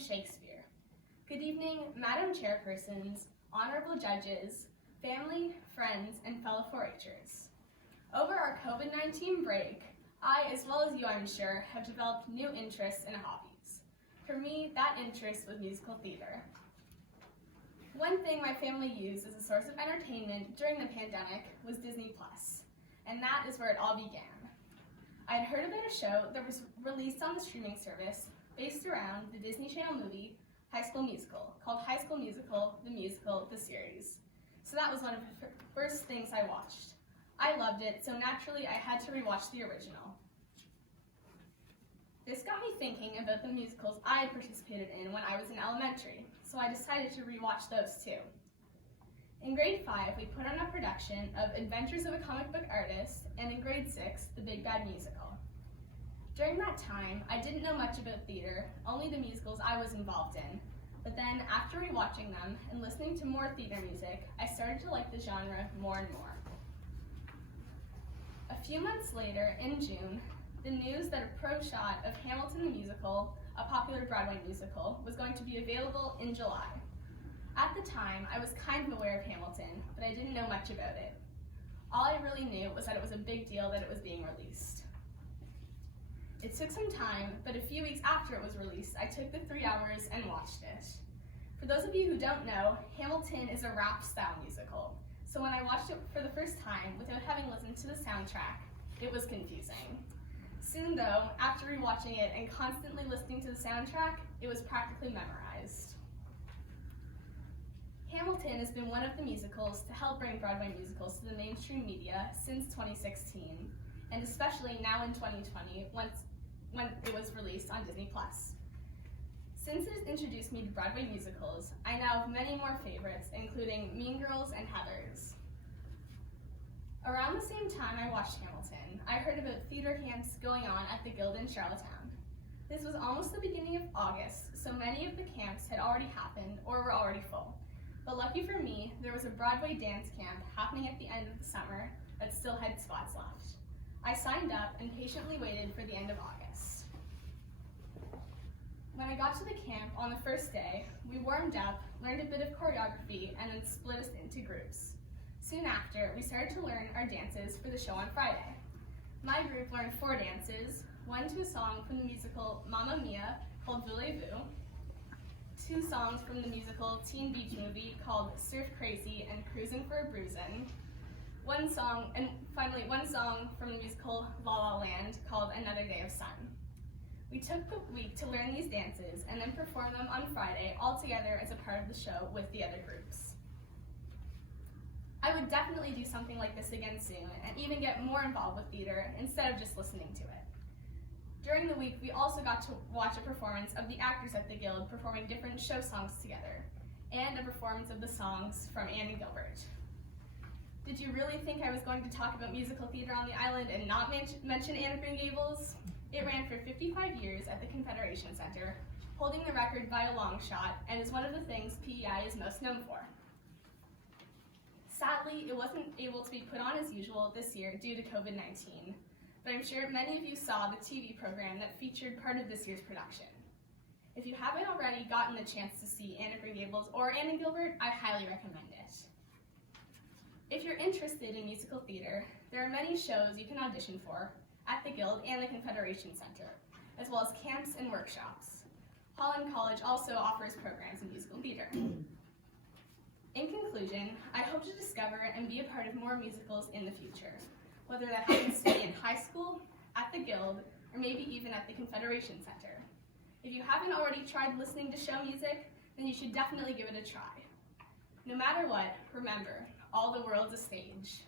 Shakespeare. Good evening, Madam Chairpersons, honorable judges, family, friends, and fellow 4-H'ers. Over our COVID-19 break, I, as well as you I'm sure, have developed new interests and hobbies. For me, that interest was musical theater. One thing my family used as a source of entertainment during the pandemic was Disney+, and that is where it all began. I had heard about a show that was released on the streaming service based around the Disney Channel movie High School Musical, called High School Musical, the Musical, the Series. So that was one of the first things I watched. I loved it, so naturally I had to rewatch the original. This got me thinking about the musicals I had participated in when I was in elementary, so I decided to rewatch those too. In grade 5, we put on a production of Adventures of a Comic Book Artist, and in grade 6, The Big Bad Musical. During that time, I didn't know much about theater, only the musicals I was involved in. But then, after rewatching them and listening to more theater music, I started to like the genre more and more. A few months later, in June, the news that a pro shot of Hamilton the Musical, a popular Broadway musical, was going to be available in July. At the time, I was kind of aware of Hamilton, but I didn't know much about it. All I really knew was that it was a big deal that it was being released. It took some time, but a few weeks after it was released, I took the 3 hours and watched it. For those of you who don't know, Hamilton is a rap-style musical, so when I watched it for the first time without having listened to the soundtrack, it was confusing. Soon though, after rewatching it and constantly listening to the soundtrack, it was practically memorized. Hamilton has been one of the musicals to help bring Broadway musicals to the mainstream media since 2016, and especially now in 2020, when it was released on Disney+. Since it has introduced me to Broadway musicals, I now have many more favorites, including Mean Girls and Heathers. Around the same time I watched Hamilton, I heard about theater camps going on at the Guild in Charlottetown. This was almost the beginning of August, so many of the camps had already happened or were already full. But lucky for me, there was a Broadway dance camp happening at the end of the summer that still had spots left. I signed up and patiently waited for the end of August. When I got to the camp on the first day, we warmed up, learned a bit of choreography, and then split us into groups. Soon after, we started to learn our dances for the show on Friday. My group learned 4 dances, one to a song from the musical Mamma Mia called Voulez-Vous, 2 songs from the musical Teen Beach Movie called Surf Crazy and Cruisin' for a Bruisin', finally one song from the musical La La Land called Another Day of Sun. We took the week to learn these dances and then perform them on Friday all together as a part of the show with the other groups. I would definitely do something like this again soon and even get more involved with theater instead of just listening to it. During the week, we also got to watch a performance of the actors at the Guild performing different show songs together, and a performance of the songs from Anne and Gilbert. Did you really think I was going to talk about musical theater on the island and not mention Anne of Green Gables? It ran for 55 years at the Confederation Center, holding the record by a long shot, and is one of the things PEI is most known for. Sadly, it wasn't able to be put on as usual this year due to COVID-19, but I'm sure many of you saw the TV program that featured part of this year's production. If you haven't already gotten the chance to see Anne of Green Gables or Anne and Gilbert, I highly recommend it. If you're interested in musical theater, there are many shows you can audition for at the Guild and the Confederation Center, as well as camps and workshops. Holland College also offers programs in musical theater. In conclusion, I hope to discover and be a part of more musicals in the future, whether that happens to be in high school, at the Guild, or maybe even at the Confederation Center. If you haven't already tried listening to show music, then you should definitely give it a try. No matter what, remember, all the world's a stage.